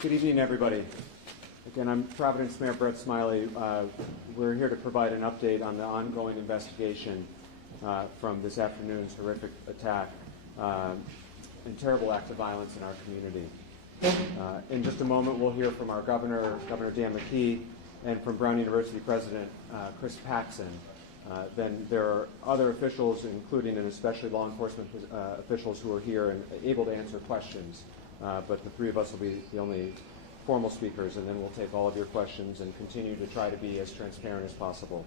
Good evening, everybody. Again, I'm Providence Mayor Brett Smiley. We're here to provide an update on the ongoing investigation from this afternoon's horrific attack and terrible act of violence in our community. In just a moment, we'll hear from our Governor Dan McKee, and from Brown University President Chris Paxson. Then there are other officials, including and especially law enforcement officials, who are here and able to answer questions. But the three of us will be the only formal speakers, and then we'll take all of your questions and continue to try to be as transparent as possible.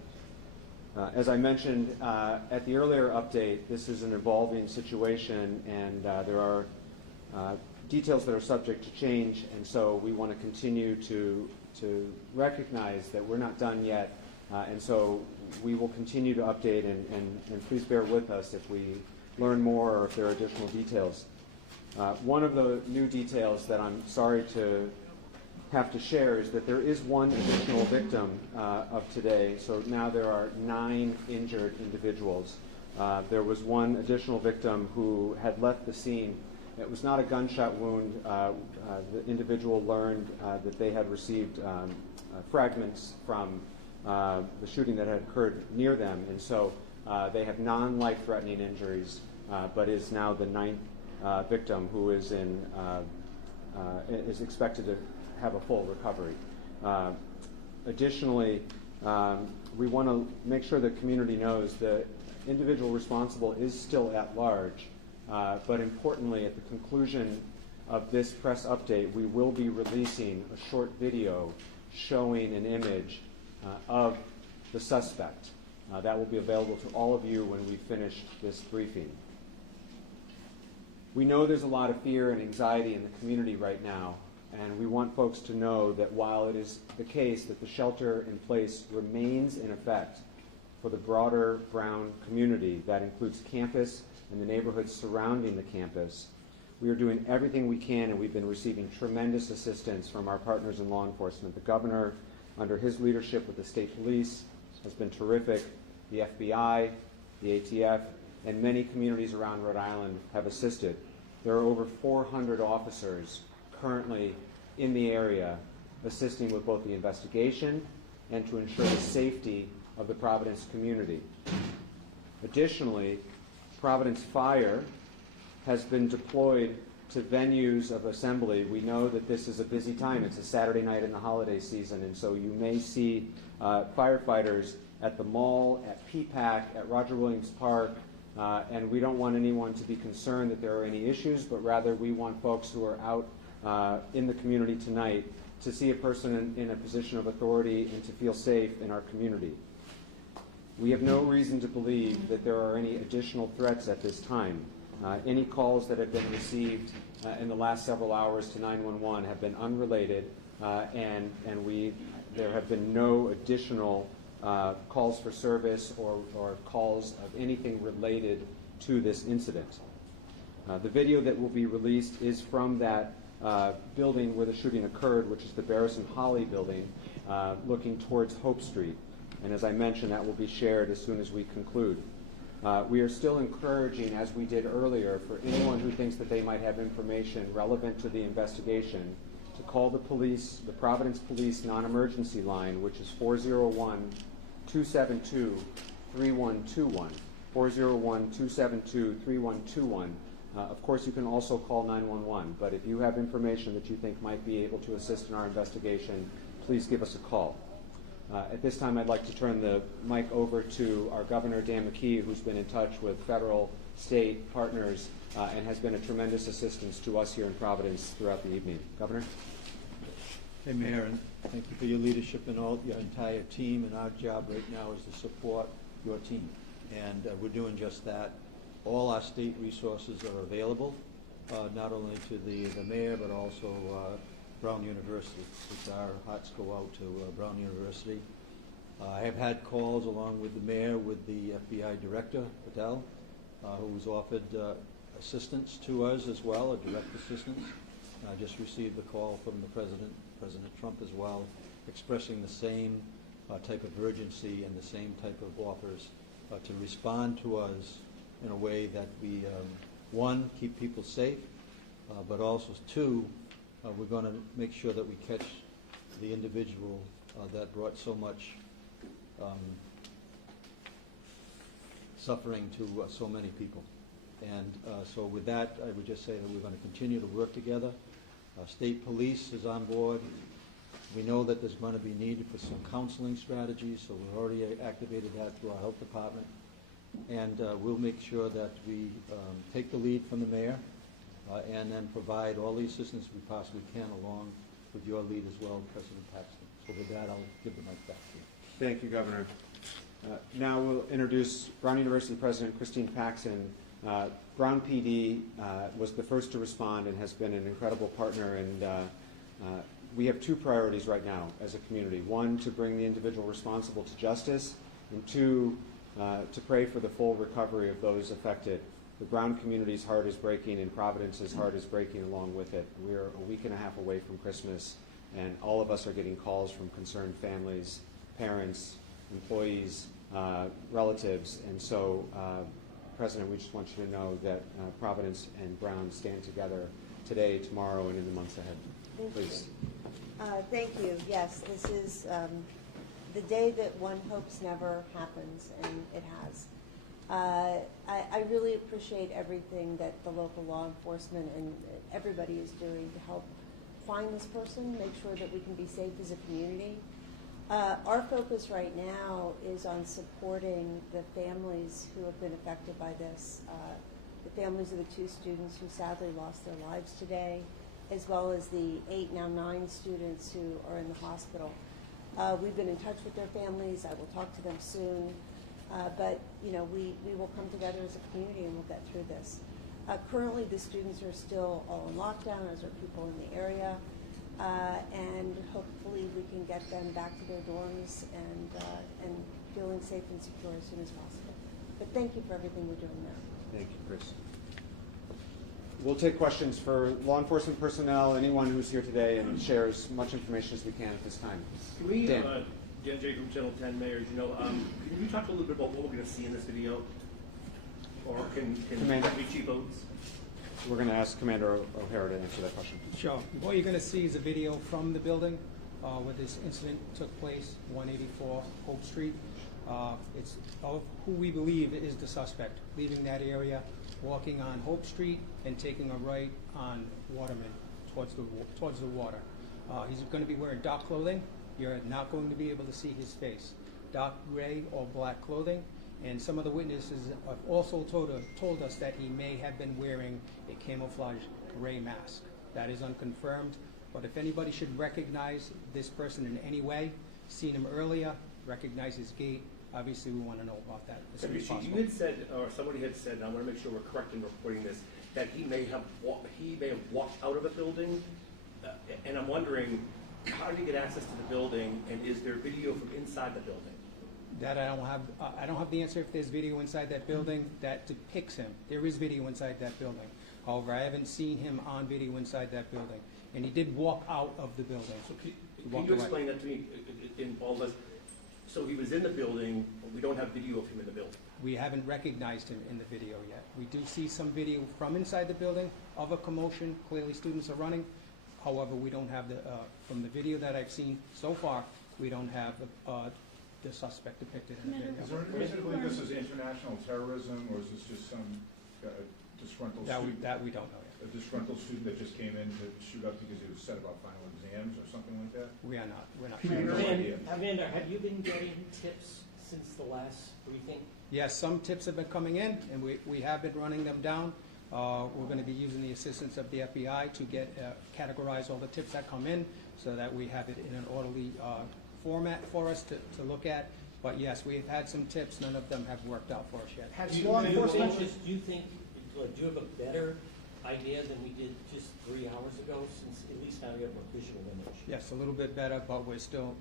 As I mentioned at the earlier update, this is an evolving situation, and there are details that are subject to change, and so we want to continue to recognize that we're not done yet, and so we will continue to update, and please bear with us if we learn more or if there are additional details. One of the new details that I'm sorry to have to share is that there is one additional victim of today. So now there are 9 injured individuals. There was one additional victim who had left the scene. It was not a gunshot wound. The individual learned that they had received fragments from the shooting that had occurred near them, and so they have non-life-threatening injuries, but is now the 9th victim who is is expected to have a full recovery. Additionally, we want to make sure the community knows the individual responsible is still at large, but importantly, at the conclusion of this press update, we will be releasing a short video showing an image of the suspect. That will be available to all of you when we finish this briefing. We know there's a lot of fear and anxiety in the community right now, and we want folks to know that while it is the case that the shelter in place remains in effect for the broader Brown community, that includes campus and the neighborhoods surrounding the campus, we are doing everything we can, and we've been receiving tremendous assistance from our partners in law enforcement. The governor, under his leadership with the state police, has been terrific. The FBI, the ATF, and many communities around Rhode Island have assisted. There are over 400 officers currently in the area assisting with both the investigation and to ensure the safety of the Providence community. Additionally, Providence Fire has been deployed to venues of assembly. We know that this is a busy time. It's a Saturday night in the holiday season, and so you may see firefighters at the mall, at PPAC, at Roger Williams Park, and we don't want anyone to be concerned that there are any issues, but rather we want folks who are out in the community tonight to see a person in a position of authority and to feel safe in our community. We have no reason to believe that there are any additional threats at this time. Any calls that have been received in the last several hours to 911 have been unrelated, and there have been no additional calls for service or calls of anything related to this incident. The video that will be released is from that building where the shooting occurred, which is the Barrison Holly building, looking towards Hope Street. And as I mentioned, that will be shared as soon as we conclude. We are still encouraging, as we did earlier, for anyone who thinks that they might have information relevant to the investigation to call the police, the Providence Police non-emergency line, which is 401-272-3121. 401-272-3121. Of course, you can also call 911, but if you have information that you think might be able to assist in our investigation, please give us a call. At this time, I'd like to turn the mic over to our Governor, Dan McKee, who's been in touch with federal, state partners and has been a tremendous assistance to us here in Providence throughout the evening. Governor? Hey, Mayor, and thank you for your leadership and all your entire team. And our job right now is to support your team, and we're doing just that. All our state resources are available, not only to the mayor, but also Brown University, which our hearts go out to Brown University. I have had calls along with the mayor with the FBI director, Patel, who's offered assistance to us as well, a direct assistance. I just received a call from the President Trump as well, expressing the same type of urgency and the same type of offers to respond to us in a way that we, one, keep people safe, but also, two, we're going to make sure that we catch the individual that brought so much suffering to so many people. And so with that, I would just say that we're going to continue to work together. State Police is on board. We know that there's going to be need for some counseling strategies, so we've already activated that through our health department. And we'll make sure that we take the lead from the mayor and then provide all the assistance we possibly can along with your lead as well, President Paxton. So with that, I'll give the mic back to you. Thank you, Governor. Now we'll introduce Brown University President Christine Paxson. Brown PD was the first to respond and has been an incredible partner, and we have two priorities right now as a community. One, to bring the individual responsible to justice, and two, to pray for the full recovery of those affected. The Brown community's heart is breaking, and Providence's heart is breaking along with it. We're a week and a half away from Christmas, and all of us are getting calls from concerned families, parents, employees, relatives, and so President, we just want you to know that Providence and Brown stand together today, tomorrow, and in the months ahead. Please. Thank you. Yes, this is the day that one hopes never happens, and it has. I really appreciate everything that the local law enforcement and everybody is doing to help find this person, make sure that we can be safe as a community. Our focus right now is on supporting the families who have been affected by this, the families of the two students who sadly lost their lives today, as well as the 8, now 9 students who are in the hospital. We've been in touch with their families. I will talk to them soon. But you know, we will come together as a community and we'll get through this. Currently, the students are still all in lockdown, as are people in the area. And hopefully we can get them back to their dorms and feeling safe and secure as soon as possible. But thank you for everything you're doing now. Thank you, Chris. We'll take questions for law enforcement personnel, anyone who's here today and shares much information as we can at this time. Can we, Dan. Dan J. from Channel 10, Mayor, as you know, can you talk a little bit about what we're going to see in this video? Or can Commander. be Chief Oates? We're going to ask Commander O'Hara to answer that question. Sure. What you're going to see is a video from the building where this incident took place, 184 Hope Street. It's of who we believe is the suspect, leaving that area, walking on Hope Street, and taking a right on Waterman towards the water. He's going to be wearing dark clothing. You're not going to be able to see his face. Dark gray or black clothing. And some of the witnesses have also told us that he may have been wearing a camouflage gray mask. That is unconfirmed, but if anybody should recognize this person in any way, seen him earlier, recognize his gait, obviously we want to know about that as soon as possible. You had said, or somebody had said, and I want to make sure we're correct in reporting this, that he may have walked out of a building, and I'm wondering, how did he get access to the building, and is there video from inside the building? That I don't have the answer if there's video inside that building that depicts him. There is video inside that building. However, I haven't seen him on video inside that building. And he did walk out of the building. So can you explain that to me in all this? So he was in the building, but we don't have video of him in the building. We haven't recognized him in the video yet. We do see some video from inside the building of a commotion. Clearly students are running. However, we don't have from the video that I've seen so far, we don't have the suspect depicted in the video. Is there any reason to believe this is international terrorism, or is this just some disgruntled student? That we don't know yet. A disgruntled student that just came in to shoot up because he was upset about final exams or something like that? We're not No sure. idea. Amanda, have you been getting tips since the last briefing? Yes, some tips have been coming in, and we have been running them down. We're going to be using the assistance of the FBI to categorize all the tips that come in so that we have it in an orderly format for us to look at. But yes, we've had some tips. None of them have worked out for us yet. Do you have a better idea than we did just 3 hours ago, since at least now we have a visual image? Yes, a little bit better, but we're still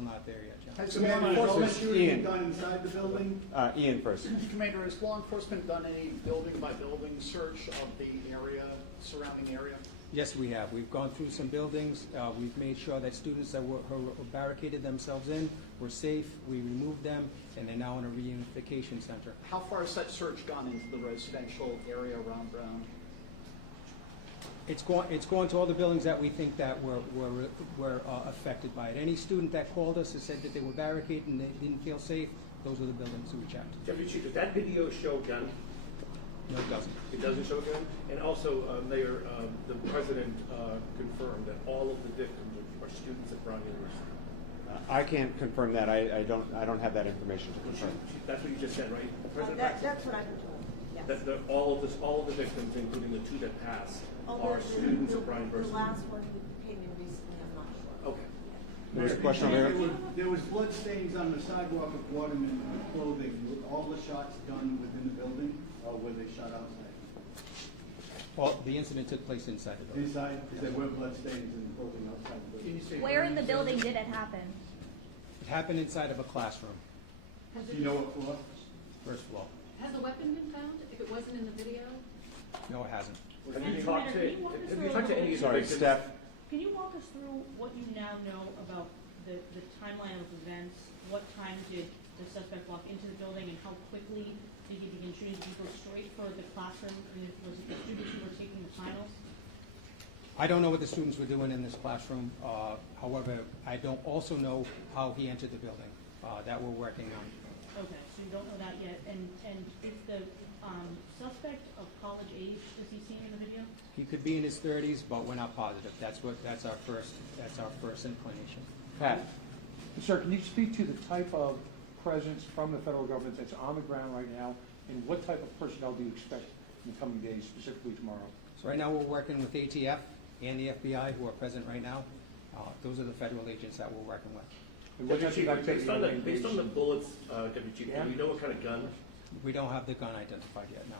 not there yet, John. Has law enforcement shooting done inside the building? Ian first. Commander, has law enforcement done any building-by-building search of the area, surrounding area? Yes, we have. We've gone through some buildings. We've made sure that students that were barricaded themselves in were safe. We removed them, and they're now in a reunification center. How far has that search gone into the residential area around Brown? It's going to all the buildings that we think that were affected by it. Any student that called us and said that they were barricaded and they didn't feel safe, those are the buildings we checked. Deputy Chief, did that video show gun? No, it doesn't. It doesn't show gun? And also, Mayor, the president confirmed that all of the victims are students at Brown University. I can't confirm that. I don't have that information to confirm. That's what you just said, right? President Paxton? That's what I'm told, yes. That all of the victims, including the two that passed, Although are students at Brown University. The last one who came in recently, I'm not sure. Okay. There was a question over here. There was blood stains on the sidewalk of Waterman clothing. Were all the shots done within the building, or were they shot outside? Well, the incident took place inside the building. Inside, because there were blood stains in the clothing outside the building. Where in the building did it happen? It happened inside of a classroom, Do you know what floor? first floor. Has a weapon been found, if it wasn't in the video? No, it hasn't. Have you talked to any of the Sorry, victims? Steph. Can you walk us through what you now know about the timeline of events? What time did the suspect walk into the building, and how quickly did he begin shooting? Did he go straight for the classroom? And was it the students who were taking the finals? I don't know what the students were doing in this classroom. However, I don't also know how he entered the building. That we're working on. Okay, so you don't know that yet. And is the suspect of college age, is he seen in the video? He could be in his 30s, but we're not positive. That's our first inclination. Pat. Sir, can you speak to the type of presence from the federal government that's on the ground right now, and what type of personnel do you expect in the coming days, specifically tomorrow? So right now, we're working with ATF and the FBI, who are present right now. Those are the federal agents that we're working with. And what type Deputy of Chief, activity are they based on the engaged? bullets, Deputy Chief, do you know what kind of gun? We don't have the gun identified yet, no.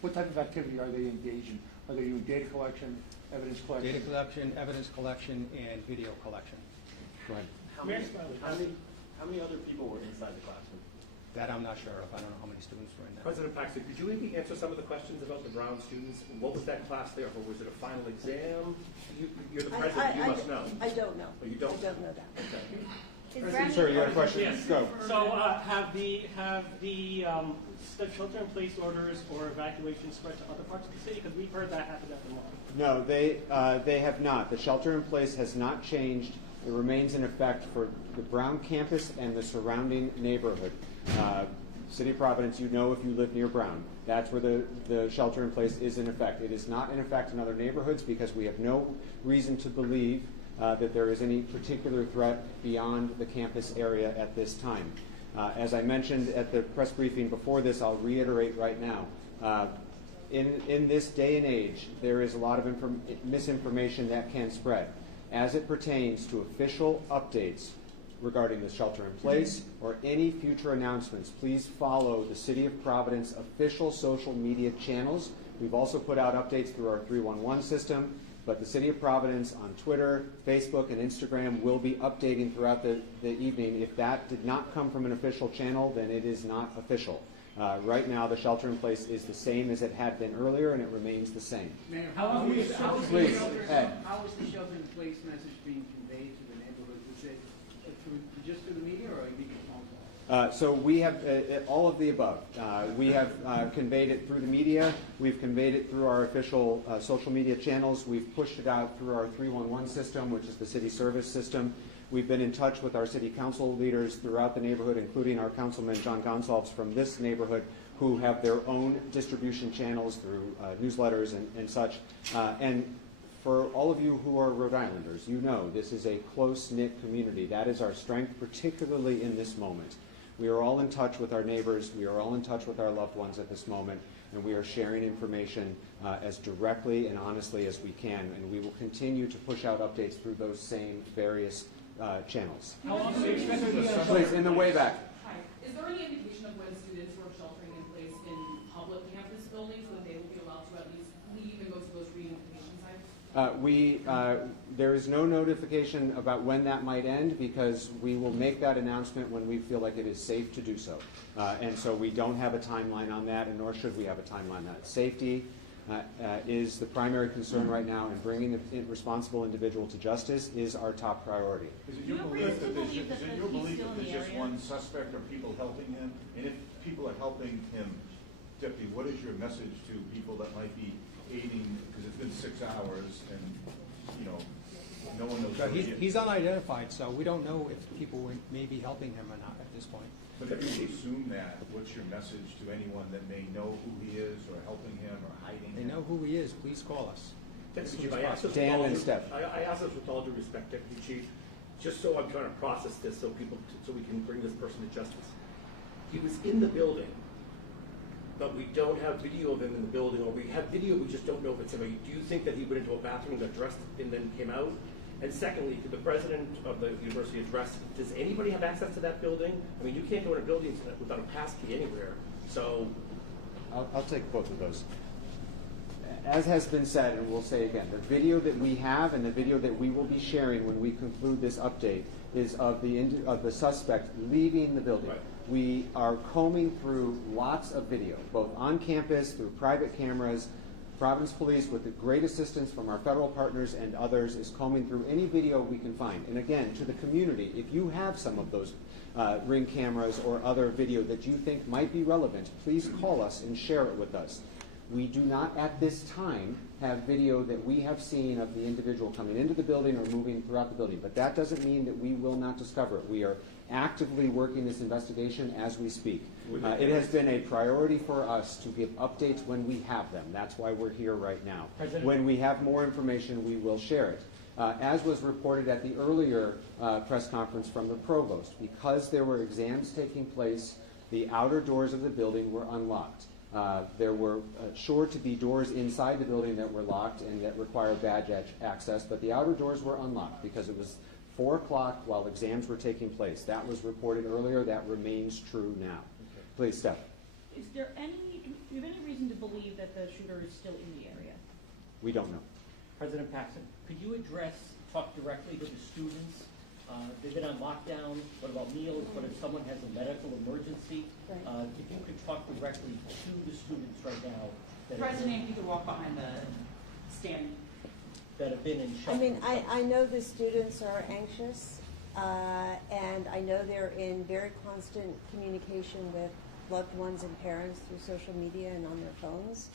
What type of activity are they engaged in? Are they doing data collection, evidence collection? Data collection, evidence collection, and video collection. Go ahead. How many other people were inside the classroom? That I'm not sure of. I don't know how many students were in there. President Paxton, could you maybe answer some of the questions about the Brown students? What was that class there for? Was it a final exam? You're the president, you must know. I don't know. Oh, you don't? I don't know that. Sir, you had a question? Yes. Go. So, have the shelter-in-place orders or evacuation spread to other parts of the city? Because we've heard that happen at the mall. No, they have not. The shelter-in-place has not changed. It remains in effect for the Brown campus and the surrounding neighborhood. City of Providence, you know if you live near Brown. That's where the shelter-in-place is in effect. It is not in effect in other neighborhoods because we have no reason to believe that there is any particular threat beyond the campus area at this time. As I mentioned at the press briefing before this, I'll reiterate right now. In this day and age, there is a lot of misinformation that can spread. As it pertains to official updates regarding the shelter-in-place or any future announcements, please follow the City of Providence official social media channels. We've also put out updates through our 311 system, but the City of Providence on Twitter, Facebook, and Instagram will be updating throughout the evening. If that did not come from an official channel, then it is not official. Right now, the shelter-in-place is the same as it had been earlier, and it remains the same. Mayor, Please, Ed. how is the shelter-in-place message being conveyed to the neighborhood? Is it just through the media, or are you making phone calls? So we have all of the above. We have conveyed it through the media. We've conveyed it through our official social media channels. We've pushed it out through our 311 system, which is the city service system. We've been in touch with our city council leaders throughout the neighborhood, including our councilman John Gonsalves from this neighborhood, who have their own distribution channels through newsletters and such. And for all of you who are Rhode Islanders, you know this is a close-knit community. That is our strength, particularly in this moment. We are all in touch with our neighbors. We are all in touch with our loved ones at this moment, and we are sharing information as directly and honestly as we can. And we will continue to push out updates through those same various channels. How long do you expect Please, in the way back. Hi. Is there any indication of when students who are sheltering in place in public campus buildings, when they will be allowed to at least leave and go to those reunification sites? There is no notification about when that might end because we will make that announcement when we feel like it is safe to do so. And so we don't have a timeline on that, and nor should we have a timeline on that. Safety is the primary concern right now, and bringing the responsible individual to justice is our top priority. Is it your belief that there's just one suspect or people helping him? And if people are helping him, Deputy, what is your message to people that might be aiding, because it's been 6 hours and, you know, no one knows. So who he is. he's unidentified, so we don't know if people were maybe helping him or not at this point. But if you assume that, what's your message to anyone that may know who he is or helping him or hiding They him? know who he is, please call us. Deputy Chief, I ask this with Dan all and due- Steph. I ask this with all due respect, Deputy Chief, just so I'm trying to process this, so so we can bring this person to justice. He was in the building, but we don't have video of him in the building, or we have video, we just don't know if it's him. Do you think that he went into a bathroom, got dressed, and then came out? And secondly, could the president of the university address, does anybody have access to that building? I mean, you can't go in a building without a pass key anywhere, so. I'll take both of those. As has been said, and we'll say again, the video that we have and the video that we will be sharing when we conclude this update is of the suspect leaving the building. Right. We are combing through lots of video, both on campus, through private cameras. Providence Police, with the great assistance from our federal partners and others, is combing through any video we can find. And again, to the community, if you have some of those Ring cameras or other video that you think might be relevant, please call us and share it with us. We do not at this time have video that we have seen of the individual coming into the building or moving throughout the building, but that doesn't mean that we will not discover it. We are actively working this investigation as we speak. It has been a priority for us to give updates when we have them. That's why we're here right now. When we have more information, we will share it. As was reported at the earlier press conference from the provost, because there were exams taking place, the outer doors of the building were unlocked. There were sure to be doors inside the building that were locked and that required badge access, but the outer doors were unlocked because it was 4 o'clock while exams were taking place. That was reported earlier. That remains true now. Please, Steph. Do you have any reason to believe that the shooter is still in the area? We don't know. President Paxton, could you talk directly to the students? They've been on lockdown. What about meals? What if someone has a medical emergency? Right. If you could talk directly to the students right now. President, if you could walk behind the stand. That have been in I shelter. mean, I know the students are anxious, and I know they're in very constant communication with loved ones and parents through social media and on their phones.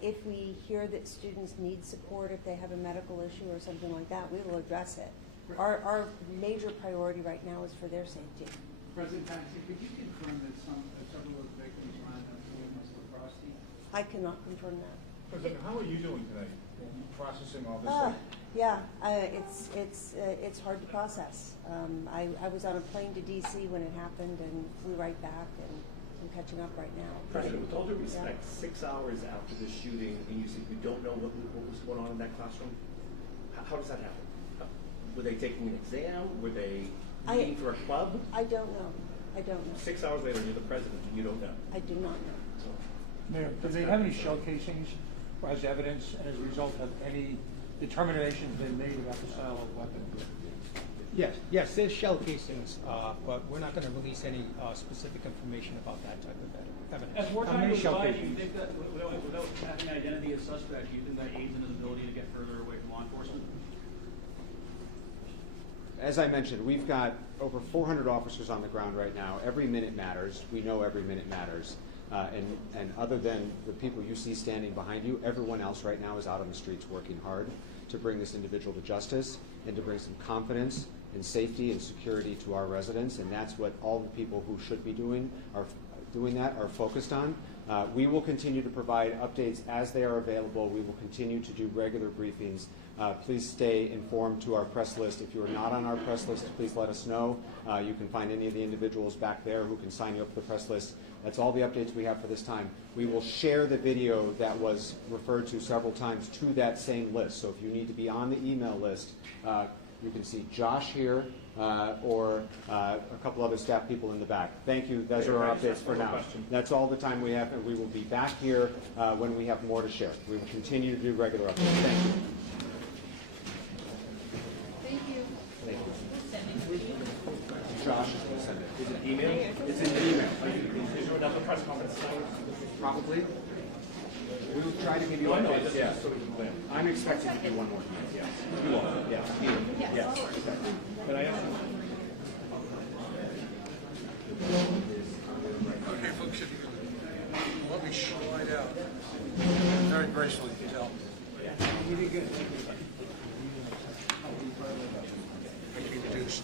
If we hear that students need support, if they have a medical issue or something like that, we will address it. Our major priority right now is for their safety. President Paxton, could you confirm that several of the victims were on Mr. Frosty? I cannot confirm that. President, how are you doing tonight, processing all this? Yeah, it's hard to process. I was on a plane to DC when it happened and flew right back, and I'm catching up right now. President, with all due respect, 6 hours after the shooting, and you said you don't know what was going on in that classroom, how does that happen? Were they taking an exam? Were they meeting for a club? I don't know. 6 hours later, you're the president, and you don't know. I do not know. Mayor, do they have any shell casings as evidence, and as a result, have any determinations been made about the style of weapon? Yes, there's shell casings, but we're not going to release any specific information about that type of evidence. As more How time many goes shell by, do casings? you think that, without having an identity as suspect, do you think that aids in his ability to get further away from law enforcement? As I mentioned, we've got over 400 officers on the ground right now. Every minute matters. We know every minute matters. And other than the people you see standing behind you, everyone else right now is out on the streets working hard to bring this individual to justice and to bring some confidence and safety and security to our residents. And that's what all the people who should be doing that are focused on. We will continue to provide updates as they are available. We will continue to do regular briefings. Please stay informed to our press list. If you are not on our press list, please let us know. You can find any of the individuals back there who can sign you up for the press list. That's all the updates we have for this time. We will share the video that was referred to several times to that same list. So if you need to be on the email list, you can see Josh here or a couple other staff people in the back. Thank you. Those are our updates for now. That's all the time we have, and we will be back here when we have more to share. We will continue to do regular updates. Thank you. Josh is going to send it. Is it email? It's in the email. Is there another press conference? Probably. We will try to give you updates. Yeah. I'm expecting to do one more. Yes. You will. Yeah. Yes. Can I ask you? Okay, folks, let me slide out. All right. gracefully, please help. You did good. Introduced.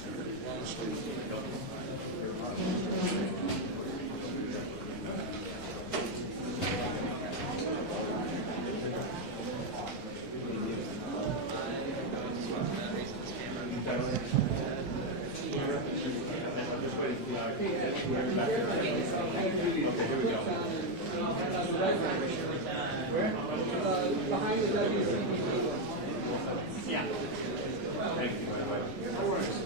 Behind the WCB. Thank you, by the way.